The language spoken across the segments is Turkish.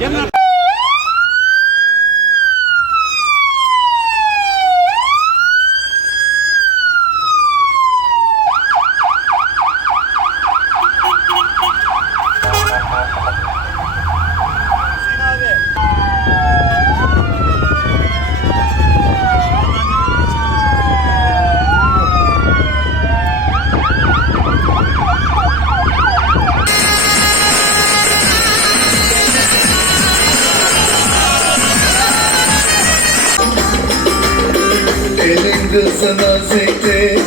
Elin kızı naziktir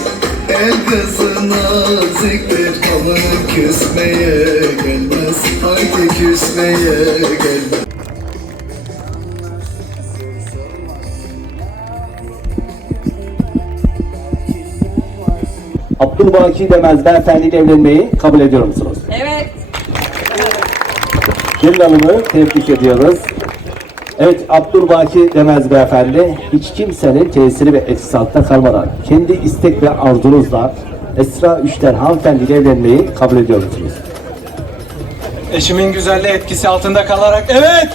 El kızı naziktir Ama küsmeye gelmez Haydi küsmeye gelmez Abdülbaki Demez beyefendiyle evlenmeyi kabul ediyor musunuz? Evet. Gelin Hanım'ı tebrik ediyoruz. Evet Abdülbaki Demez beyefendi hiç kimsenin tesiri ve etkisi altında kalmadan kendi istek ve arzunuzla Esra Üçler hanımefendiyle evlenmeyi kabul ediyor musunuz? Eşimin güzelliği etkisi altında kalarak evet